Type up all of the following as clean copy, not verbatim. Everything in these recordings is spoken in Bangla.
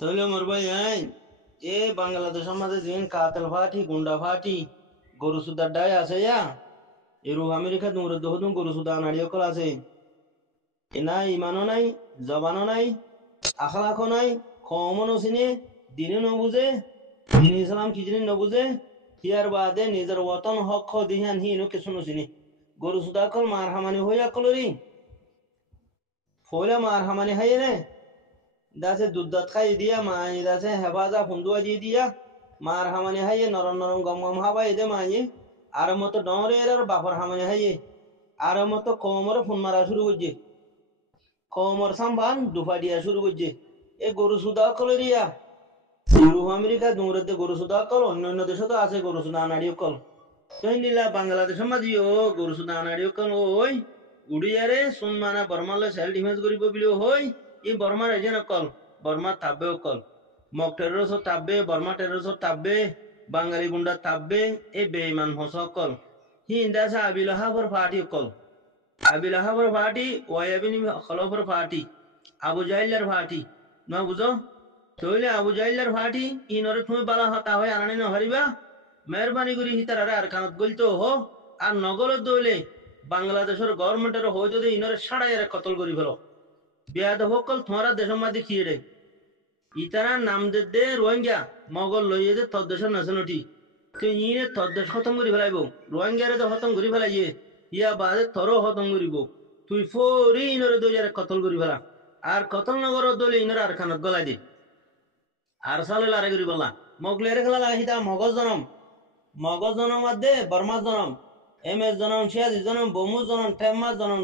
তাহলে আমার ভাই যে বাংলাদেশের মাঝে যেন কাতেল ফাটি গুন্ডা ফাটি গরু সুদার ডাই আছে এরু আমেরিকা দুমরে দহদুম গরু সুদা নাড়িয়ে কল আছে এনা ইমানও নাই জবানও নাই আখলাখও নাই কমও নচিনে দিনে নবুঝে দিন ইসলাম কি জিনিস নবুঝে হিয়ার বাদে নিজের ওতন হক দিহান হিনো কিছু নচিনে গরু সুদা কল মার হামানি হইয়া কলরি ফইলা মার হামানি হাইয়ে নে দাসে দুধ দাঁত খাই দিয়া মানি দাসে হেফাজা ফুন্দুয়া দিয়ে দিয়া মার হামানি হাইয়ে নরম নরম গম গম হাবা এদে মানি আর মতো ডরে আর বাপর হামানি হাইয়ে আর মতো কমর ফোন মারা শুরু করছে কমর সাম্বান দুফা দিয়া শুরু করছে এ গরু সুদা কলেরিয়া ইউরোপ আমেরিকা দৌড়াতে গরু সুদা কল অন্য অন্য দেশে তো আছে গরু সুদা আনাড়িও কল তুই নিলা বাংলাদেশের মাঝিও গরু সুদা আনাড়িও কল ওই উড়িয়ারে শুন মানা বর্মালে সেল ডিফেন্স করিব বলিও হই ই বর্মার এজেন কল বর্মা তাব্বেও কল মক টেরোস তাব্বে বর্মা টেরোস তাব্বে বাঙালি গুন্ডা তাব্বে এ বেইমান হস কল হি ইন্দাসা আবিলাহাবর ফাটি কল আবিলাহাবর ফাটি ওয়াবিনি খলফর ফাটি আবু জাইল্লার ফাটি না বুঝো তইলে আবু জাইল্লার ফাটি ইনরে তুমি বালা হতা হয় আনানি নহরিবা মেহরবানি করি হিতার আর কানত গলতো হো আর নগল দইলে বাংলাদেশের গভর্নমেন্টের হয়ে যদি ইনরে সাড়াই কতল করি ফেলো বিয়াদ হকল তোমারা দেশের মাঝে খিয়ে রে ইতারা নাম দে রোহিঙ্গা মগল লইয়ে যে তোর দেশের নেশনটি তুই ইনে তোর দেশ খতম করি ফেলাইব রোহিঙ্গারে তো খতম করি ফেলাইয়ে ইয়া বাদে তোরও খতম করিব তুই ফরি ইনরে দইয়ারে কতল করি ফেলা আর কতল নগর দলে ইনরে আর খানত গলাই দে আর সালে লারে করি বলা মগলের খেলা লাহিতা মগজ জনম আদে বর্মা জনম এম এস জনম সিয়াজি জনম বমু জনম ঠেম্মা জনম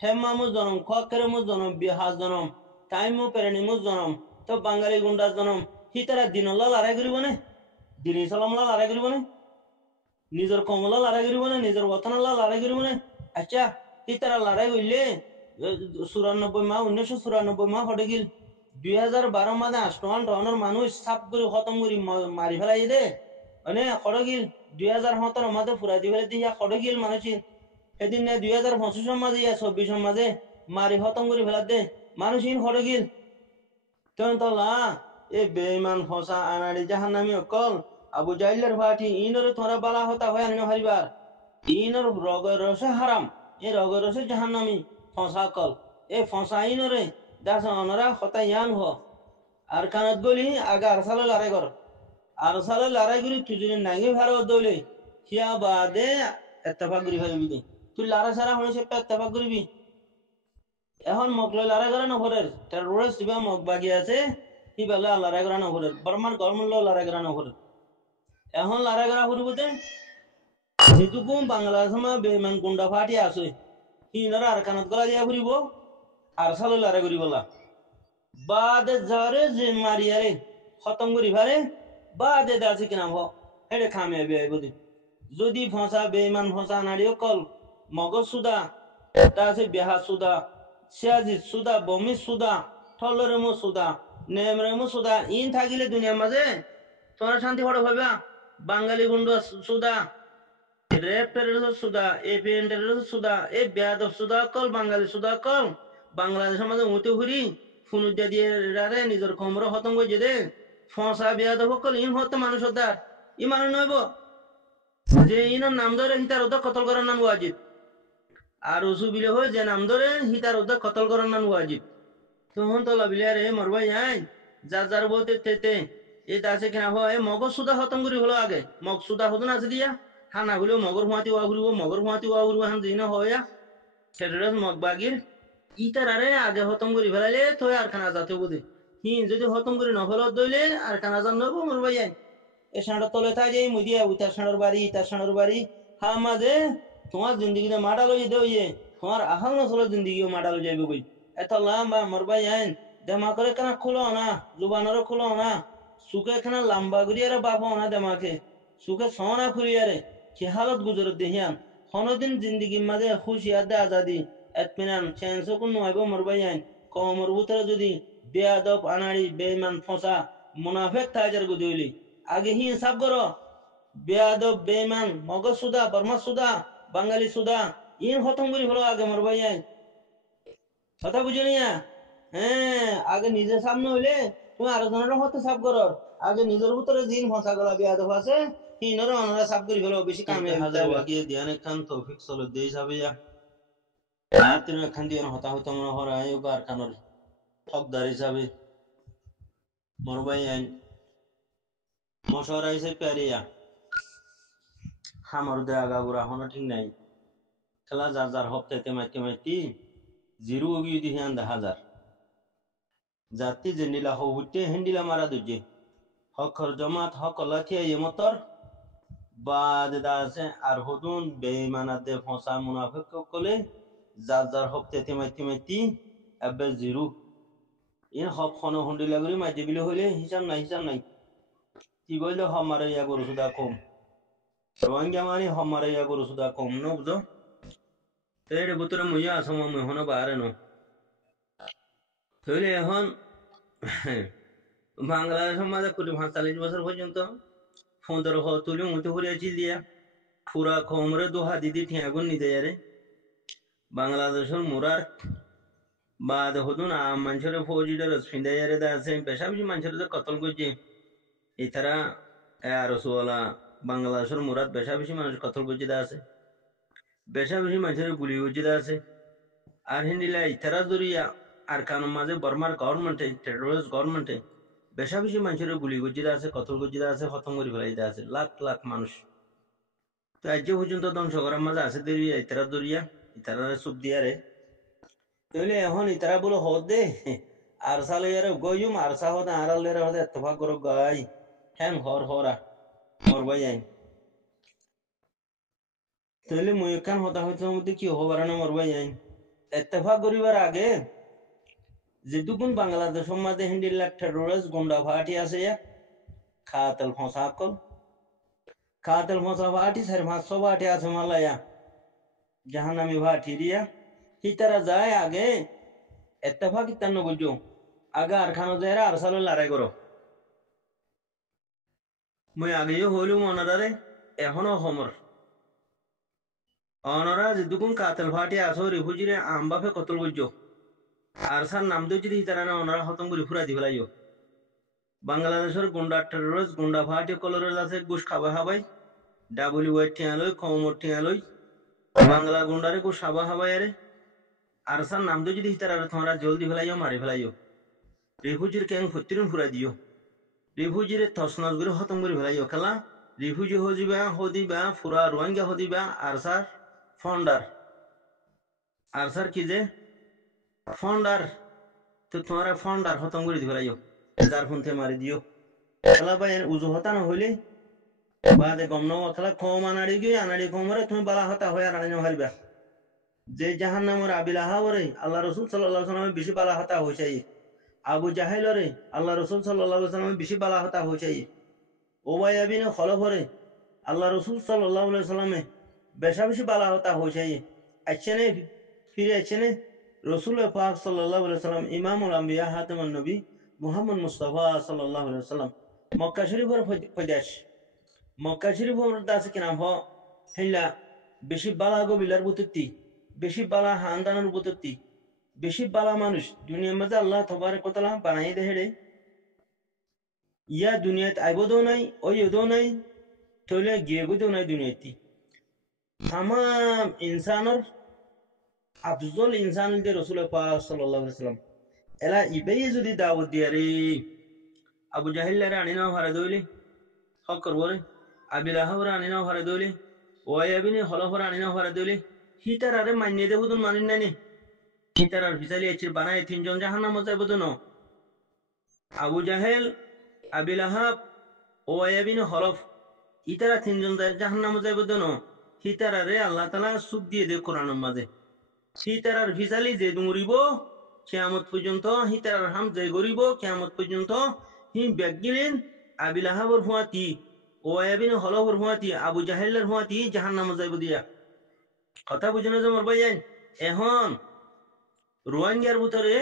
ঠেম্মামু জনম খকেরমু জনম বিহাজ জনম টাইমু পেরেনিমু জনম তো বাঙালি গুন্ডা জনম হিতারা দিনল্লা লড়াই করিব নে দিন ইসলামলা লড়াই করিব নে নিজের কমলা লড়াই করিব নে নিজের ওতনাল্লা লড়াই করিব নে আচ্ছা হিতারা লড়াই করলে 1994 হটে গিল 2012 মাদে 8 টনের মানুষ সাপ করে খতম করে মারি ফেলাই দে মানে খড়গিল 2017 মাঝে ফুরাই দি ফেলে দিয়া খড়গিল মানুষ সেদিন 2025 মাঝে 24 মাঝে মারি খতম করে ফেলা দে মানুষ খড়গিল তখন তো লা এ বেইমান ফসা আনাড়ি জাহান্নামি অকল আবু জাইল্লার ফাটি ইনরে তোরা বালা হতা হয় আনি হারিবার ইনর রগের রসে হারাম এ রগের রসে জাহান্নামি ফসা কল এ ফসা ইনরে দাস অনরা হতা ইয়ান হ আর কানত গলি আগে আর সালে লড়াই কর আর সালে লড়াই করি তুই যদি নাঙ্গি ভারত দৌলে হিয়া বাদে এত্তেফাক করি ফেলবি তুই লারা সারা হলে সে এত্তেফাক করবি এখন মকলে লড়াই করা নভরের টেরোরিস্ট বা মগ বাগি আছে সি বেলা লড়াই করা নভরের বর্মার গভর্নমেন্ট লড়াই করা নভরের এখন লড়াই করা ফুরবতে যেটুকু বাংলাদেশ মা বেমান গুন্ডা ফাটি আছে হিনরা আর কানত গলা দিয়া ফুরিব আর সালে লড়াই করি বলা বাদে যারে যে মারিয়ারে খতম করি ফারে বাদে দাসি কিনা হ হেডে খামিয়াবি আইব দি যদি ফসা বেইমান ফসা নাড়িও কল মগজ সুদা দাসে বেহা সুদা সিয়াজি সুদা বমি সুদা থলরেমো সুদা নেমরেমো সুদা ইন থাকিলে দুনিয়ার মাঝে তোমরা শান্তি পড়ো ভাবিবা বাঙালি গুন্ড সুদা রেপ টেরোরিস্ট সুদা এপিএন টেরোরিস্ট সুদা এ বেয়াদব সুদা কল বাঙালি সুদা কল বাংলাদেশের মাঝে উঁতে ঘুরি ফুনুজা দিয়ে রারে নিজের খমর খতম করে দে ফসা বেয়াদব কল ইন হতে মানুষ হতার ই মানুষ নইব যে ইনার নাম ধরে হিতার ওদের কতল করার নাম ওয়াজিব আর উসু বিলে হয়ে যে নাম ধরে হিতার ওদের কতল করার নাম ওয়াজিব তখন তো লাভিলে রে মরবাই আইন যার যার বলতে তেতে এই দাসে কিনা হয় মগজ সুদা খতম করি হলো আগে মগ সুদা হতো না আছে দিয়া হানা হলেও মগর হুঁয়াতি ওয়া ঘুরিব মগর হুঁয়াতি ওয়া ঘুরিব হান দিন হইয়া সেটা মগ বাগির ইটার আরে আগে খতম করি ফেলাইলে তো আর খানা যাতে বুঝে হিন যদি খতম করি নফলত দইলে আর খানা জান নব মরবাই আইন এ সাঁড়ার তলে থাই যাই মুদিয়া উতার সাঁড়ার বাড়ি ইতার সাঁড়ার বাড়ি হা মাঝে তোমার জিন্দগিতে মাডাল হয়ে যেতে হইয়ে তোমার আহাল নসলের জিন্দগিও মাডাল হয়ে যাইবে বই এত লাম্বা মরবাই আইন দেমা করে কেনা খুলো না জুবানেরও খুলো না সুখে খানা লাম্বা করিয়ারে বাপ না দেমাকে সুখে সনা ফুরিয়ারে কি হালত গুজরত দেহিয়ান হনদিন জিন্দগি মাঝে খুশিয়ার দে আজাদি এতমিনান চেঞ্জও কোন নইব মরবাই আইন কমর ভিতরে যদি বেয়াদব আনাড়ি বেইমান ফসা মুনাফেক তাইজার গুদইলি আগে হি হিসাব করো বেয়াদব বেইমান মগজ সুদা বর্মা সুদা বাঙালি সুদা ইন খতম করি হলো আগে মরবাই আইন কথা বুঝে নিয়া হ্যাঁ আগে নিজের সামনে হইলে তুমি আরো জনের হতে সাফ করর আগে নিজের ভিতরে জিন ফসা গলা বিয়াদ আছে হিনরে অনরা সাফ করি ফেলো বেশি কামে হাজার ওয়াকিয়ে দিয়ানে খান তৌফিক সলো দেই যাবে ইয়া আয়াতিন খান দিয়ান হতা হইতো মনে হরা আয়ো গার কানর হকদার হিসাবে মরবাই আইন মশওয়ারা হিসেবে প্যারিয়া হামর দে আগা বুড়া হনো ঠিক নাই খেলা যার যার হপ্তাইতে মাইতে মাইতি জিরো ওগি দি হিয়ান দা হাজার জাতি জেন্ডিলা হউতে হেন্ডিলা মারা দুজে হকর জমাত হক লাথিয়া ইমতর বাদ দাসে আর হদুন বেঈমানা দে ফসা মুনাফিক কলে যার যার হপ্তাইতে মাইতে মাইতি এবে জিরো ইন হপ খন হন্ডিলা গুলি মাইতে বিলে হইলে হিসাব নাই কি বললে হমারে ইয়া গরু সুদা কম রোহিঙ্গা মানে হমারে ইয়া গরু সুদা কম ন বুঝো তো এর ভিতরে মুইয়া আসম মুই হনো বাহারে ন তাহলে এখন বাংলাদেশের মাঝে 45 বছর পর্যন্ত 15 তুলি উঁচু করিয়াছি দিয়া পুরা খমরে দোহা দিদি ঠিয়াগুন নিতে যারে বাংলাদেশের মুরার বাদ হতুন মানুষের ফৌজিটার ফিন্দা যারে দা আছে বেশা বেশি মানুষের যে কতল করছে এই তারা রসওয়ালা বাংলাদেশের মুরাদ বেশা বেশি মানুষ কতল করছে দা আছে বেশা বেশি মানুষের গুলি করছে দা আছে আর হিন্দিলা ইতারা জরিয়া আর কানুন মাঝে বর্মার গভর্নমেন্টে টেরোরিস্ট গভর্নমেন্টে বেশা বেশি মানুষের গুলি গজ্জিদা আছে কতল গজ্জিদা আছে খতম করে ফেলাইতে আছে লাখ লাখ মানুষ তো আজ পর্যন্ত ধ্বংস করার মাঝে আছে দেরিয়া ইতারা দরিয়া ইতারা সুপ দিয়ারে তাহলে এখন ইতারা বলে হদ দে আর সালে ইয়ারে গয়ুম আর সাহ আড়ালের হদে এতফাক করো গাই হ্যাং হরা মরবাই আইন তাহলে মুই এখান হতা হইতে মধ্যে কি হবার না মরবাই আইন এতফাক করিবার আগে যেটুকুন বাংলাদেশের মাঝে হিন্দিল্লা টেরোরিস্ট গুন্ডা ফাটি আছে খাতাল ফসা ফাটি 500 ফাটি আছে মালায়া জাহান্নামি ফাটি রিয়া হিতারা যায় আগে এত্তেফাক ইত্তান্ন বুঝো আগে আর খানো যায় আর সালো লড়াই করো মুই আগেও হইলু মনারে এখনো সমর অনরা যেটুকুন কাতেল ফাটি আসো রিফুজিরে আমবাফে কতল বুঝো আর সার নাম দিয়ে যদি হিতারা না অনরা হতম করে ফুরা দি ফেলাইও বাংলাদেশের গুন্ডা টেরোরিস্ট গুন্ডা ফাটি কলরের আছে গুস খাবা হাবাই ডাবলিউ ঠিয়ালই কমর ঠিয়ালই বাংলা গুন্ডারে গুস খাবা হাবাই আরে আর সার নাম দিয়ে যদি হিতারা তোমরা জলদি ফেলাইও মারি ফেলাইও রিফুজির ক্যাং ফতিরুন ফুরা দিও রিফুজিরে তসনস করে হতম করে ফেলাইও খেলা রিফুজি হদিবা ফুরা রোহিঙ্গা হদিবা আর সার ফন্ডার আর সার কি যে ফন্ডার তো তোমার ফন্ডার হতম করে দি ফেলাইও যার ফোনতে মারি দিও খেলা ভাই উজু হতা না হইলে বাদে গম ন খেলা কম আনাড়ি গিয়ে আনাড়ি কমরে তুমি বালা হতা হয়ে আর আনাড়ি হারবা যে জাহান নামর আবিলাহা ওরে আল্লাহ রসুল সাল্লাল্লাহু আলাইহি ওয়াসাল্লাম বেশি বালা হতা হইছে আবু জাহেল রে আল্লাহ রসুল সাল্লাল্লাহু আলাইহি ওয়াসাল্লাম বেশি বালা হতা হইছে ওবাই আবিনে খলফরে আল্লাহ রসুল সাল্লাল্লাহু আলাইহি ওয়াসাল্লামে বেশা বেশি বালা হতা হইছে আচ্ছেনে ফিরে আচ্ছেনে রসুল পাক সাল্লাল্লাহু আলাইহি ওয়াসাল্লাম ইমামুল আম্বিয়া হাতিমুন নবী মুহাম্মদ মুস্তাফা সাল্লাল্লাহু আলাইহি ওয়াসাল্লাম মক্কা শরীফের ফয়দাস মক্কা শরীফের দাস কিনা হ হেলা বেশি বালা গবিলার বুততি বেশি বালা হান্দানের বুততি বেশি বালা মানুষ দুনিয়ার মধ্যে আল্লাহ তবারক ওয়া তাআলা বানাই দেহে ইয়া দুনিয়াত আইবদও নাই ওইদও নাই তলে গিয়ে বুঝেও নাই দুনিয়াতি তাম ইনসানর আফজল ইনসান যে রসুল পাক সাল্লাল্লাহু আলাইহি ওয়াসাল্লাম এলা ইবেই যদি দাওয়াত দিয়া রে আবু জাহিল্লারে আনি নাও হারে দইলি হক করবরে আবিলাহাবরে আনি নাও হারে দইলি ওয়াইবিনি হলফরে আনি নাও হারে দইলি হিতার আরে মান্য দেবুদুন মানিন নানি হিতার আর ফিসালি এচির বানায় 3 জন জাহান্নামে যাইবদুন ন আবু জাহেল আবিলাহাব ওয়াইবিনি হলফ ইতারা 3 জন জাহান্নামে যাইবদুন হিতার আরে আল্লাহ তাআলা সুখ দিয়ে দে কোরআনের মাঝে হিতার ফিসালি যে দুমরিব কিয়ামত পর্যন্ত হিতার হাম যে গরিব কিয়ামত পর্যন্ত হি ব্যাগিলেন আবিলাহাবর হুয়াতি ওয়াবিন হলফর হুয়াতি আবু জাহেলের হুয়াতি জাহান্নামে যাইব দিয়া কথা বুঝেন যে মোর ভাইয়ান এখন রোহিঙ্গার ভিতরে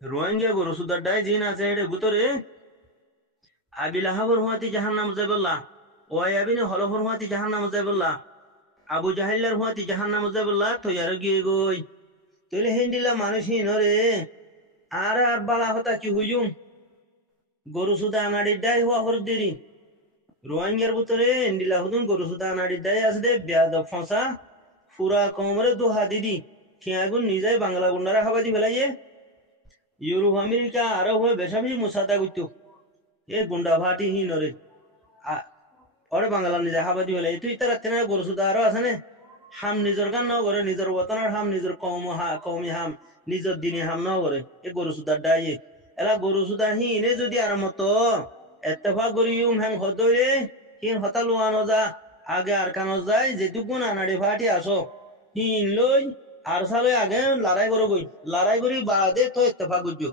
রোহিঙ্গা গরু সুদার ডাই জিন আছে এর ভিতরে আবিলাহাবর হুয়াতি জাহান্নামে যাইবল্লাহ ওয়াবিন হলফর হুয়াতি জাহান্নামে যাইবল্লাহ আবু জাহেলের হুয়াতি জাহান্নামে যাইবল্লাহ তো ইয়ার গিয়ে গই তাহলে হিন্দিলা মানুষ হিনরে আর আর বালা হতা কি হুজুম গরু সুদা আনাড়ির দায় হওয়া হর দেরি রোহিঙ্গার ভিতরে ইন্ডিলা হুদুন গরু সুদা আনাড়ির দায় আছে দে বেয়াদ ফসা ফুরা কমরে দোহা দিদি ঠিয়াগুন নিজেই বাংলা গুন্ডারা হাবাদি ফেলাইয়ে ইউরোপ আমেরিকা আরব হয়ে বেশাবি মুসাদা করতো এ গুন্ডা ভাটি হি নরে ওরে বাংলা নিজে হাবাদি ফেলাই তুই তারা তেনা গরু সুদা আরো আছে নে হাম নিজের গান ন করে নিজের বতনের হাম নিজের কৌমি হাম নিজের দিনে হাম ন করে এ গরু সুদার ডাইয়ে এলা গরু সুদা হি এনে যদি আর মতো এত্তেফাক করি হ্যাং হতরে হিন হতা লোয়ানো যা আগে আর কানো যায় যেটুকুন আনাড়ি ফাটি আসো হিন লই আর সালে আগে লড়াই করো গই লড়াই করি বাদে তো ইত্তেফাক করছো